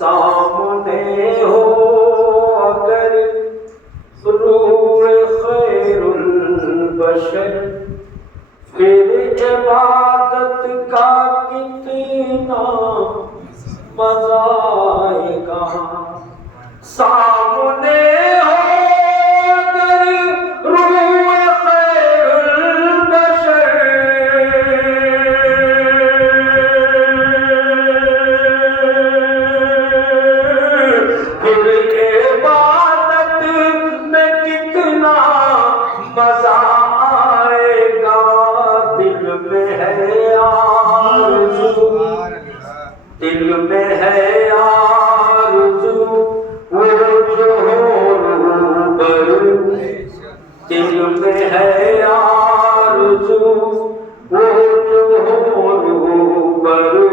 سامنے ہو اگر روح خیر البشر پھر عبادت کا کتنا مزہ آئے گا. سامنے ہو اگر روح خیر البشر پھر عبادت میں کتنا مزہ آئے گا. دل میں ہے آرزو، دل میں ہے آرزو وہ جو ہو روبرو. دل میں ہے آرزو وہ جو ہو روبرو.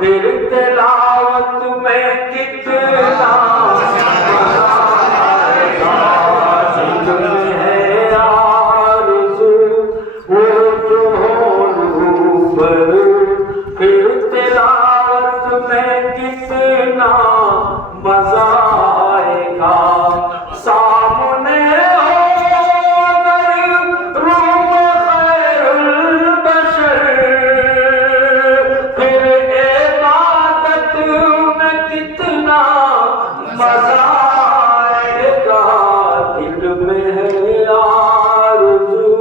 پھر تلاوت میں کتنا مزہ آئے گا. دل میں ہے آرزو وہ جو ہو روبرو. پھر تلاوت میں کتنا مزہ آئے گا. سامنے ہو اگر روح خیر البشر پھر عبادت میں کتنا مزہ آئے گا. دل میں ہے آرزو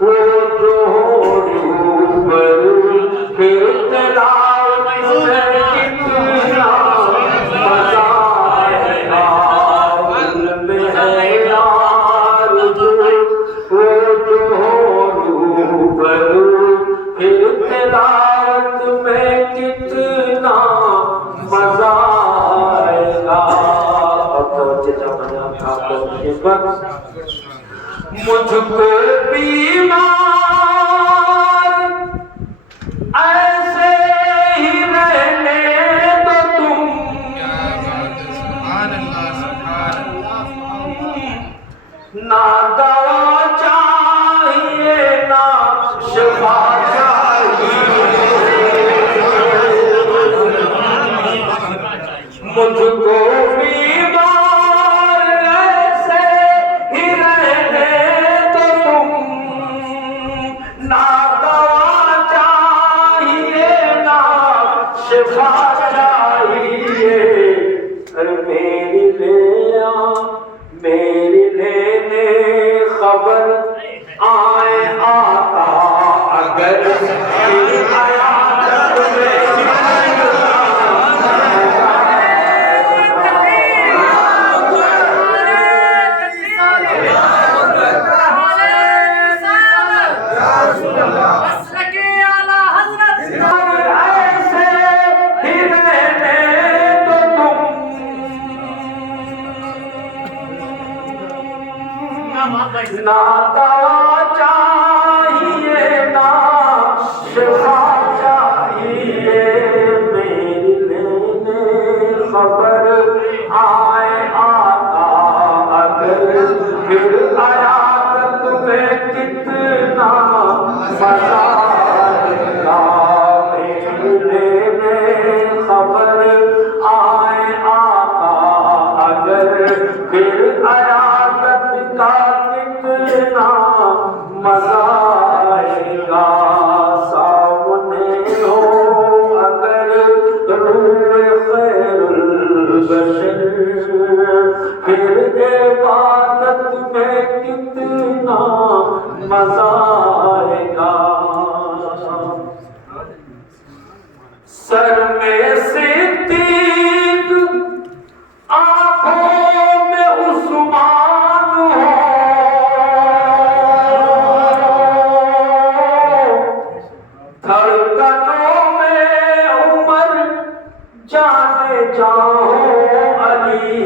وہ جو ہو روبرو. پھر تلاوت میں کتنا مزہ آئے گا. دل میں ہے آرزو وہ جو ہو روبرو. پھر تلاوت میں کتنا مزہ آئے گا. اور توجہ جمانا آپ کو مجھ کو بیمار ایسے ہی رہنے دو تم. نہ دوا چاہیے نہ شفا چاہیے. مجھ کو بیمار ایسے ہی رہنے دو تم. نہ دوا چاہیے نہ شفا چاہیے. میری لے میری لینے خبر آئے آتا اگر نہ دوا چاہیے نہ شفا چاہیے. میری لینے خبر آئے آتا اگر پھر عیادت میں کتنا مزہ آئے گا. میری لینے خبر آئے آتا اگر پھر عیادت کا کتنا مزہ آئے گا. سامنے ہو اگر روح خیر البشر پھر عبادت میں کتنا مزہ آئے گا. سر میں صدیق آنکھوں میں عثمان ہو. دھڑکنوں میں عمر جانے جاؤ علی.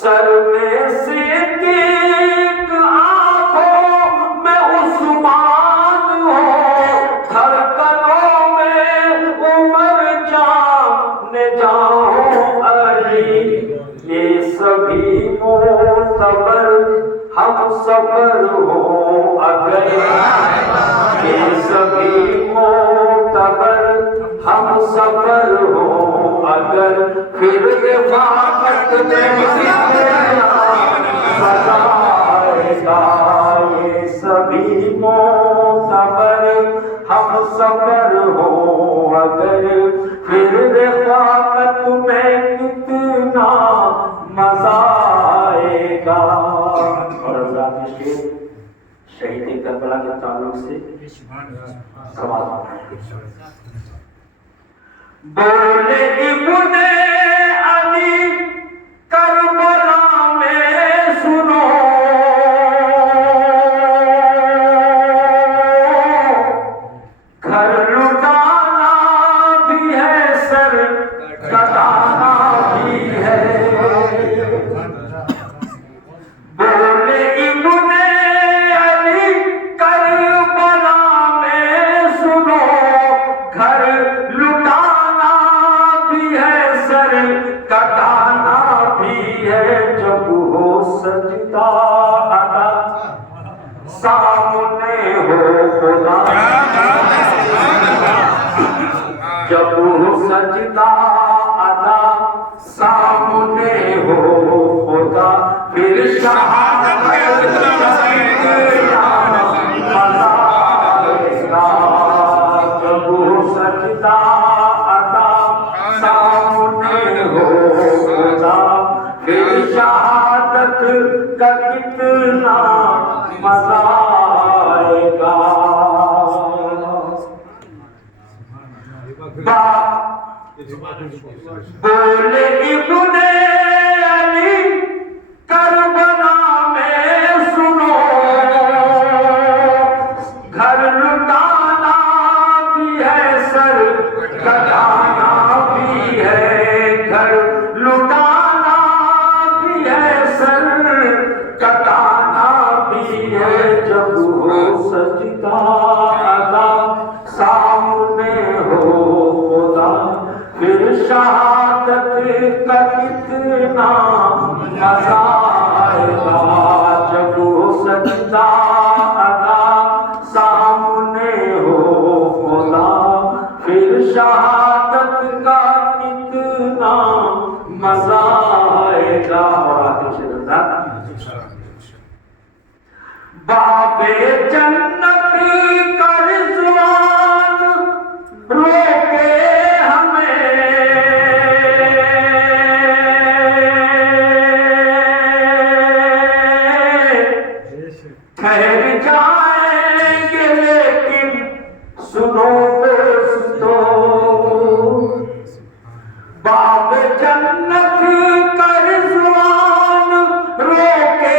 سر میں صدیق آنکھوں میں عثمان ہو. دھڑکنوں میں عمر جانے جاؤ علی. یہ سبھی معتبر ہم سفر ہو اگر. یہ سبھی معتبر ہم سفر ہو اگر پھر رفاقت میں مزہ آئے گا یہ سبھی معتبر ہم سفر ہو اگر پھر رفاقت میں کتنا مزہ آئے گا۔ اور حضرات یہ شہید کربلا کے تعلق سے سوال بولے ابن علی کربلا میں سنو گھر لٹانا بھی ہے سر کٹانا بھی ہے۔ بولے ابن علی کربلا میں سنو گھر لٹانا بھی ہے سر کٹانا بھی ہے۔ جب ہو سجدہ ادا سامنے ہو خدا جب ہو سجدہ ادا سامنے ہو خدا پھر شہادت مزہ آئے گا۔ جب ہو سجدہ ادا سامنے ہو خدا پھر شہادت کا کتنا مزہ آئے گا۔ بولے ابن علی کربلا میں سنو گھر لٹانا بھی ہے سر کٹانا بھی ہے۔ گھر لٹانا بھی ہے سر کٹانا بھی ہے۔ جب ہو سجدہ ادا سامنے ہو خدا پھر شہادت کا کتنا مزہ آئے گا۔ جب ہو سجدہ ادا سامنے ہو خدا پھر شہادت کا کتنا مزہ آئے گا۔ اور آخر سے باب جنت کا رضوان روکے ہمیں ٹھہر جائیں گے لیکن سنو دوستو باب جنت کا رضوان روکے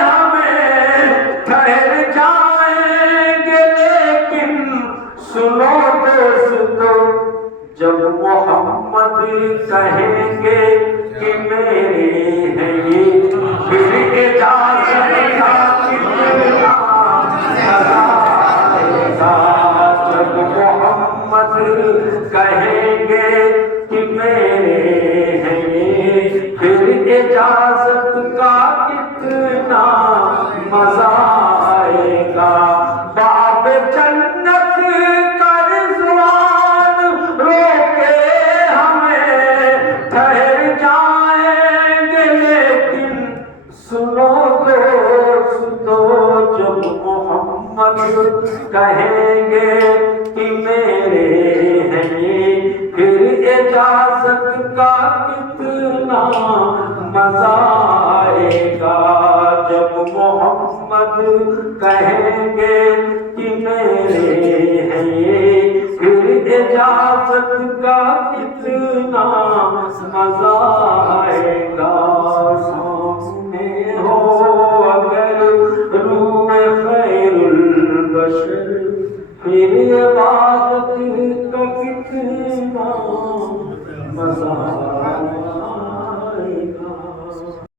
ہمیں ٹھہر جائیں گے لیکن سنو دوستو جب محمد کہیں گے کہ میرے ہیں یہ پھر اجازت کا کتنا مزہ آئے گا۔ جب محمد کہیں گے کہ میرے ہیں یہ پھر اجازت کا کتنا مزہ آئے گا۔ باب جنت کا رضوان روکے ہمیں ٹھہر جائیں گے لیکن سنو دوستو جب محمد کہیں گے کہ میرے ہیں یہ پھر اجازت کا کتنا مزہ آئے گا۔ جب محمد کہیں گے کہ میرے ہیں یہ پھر اجازت کا کتنا مزہ آئے گا۔ سامنے ہو اگر روح خیر البشر پھر عبادت کا کتنا مزہ آئے گا۔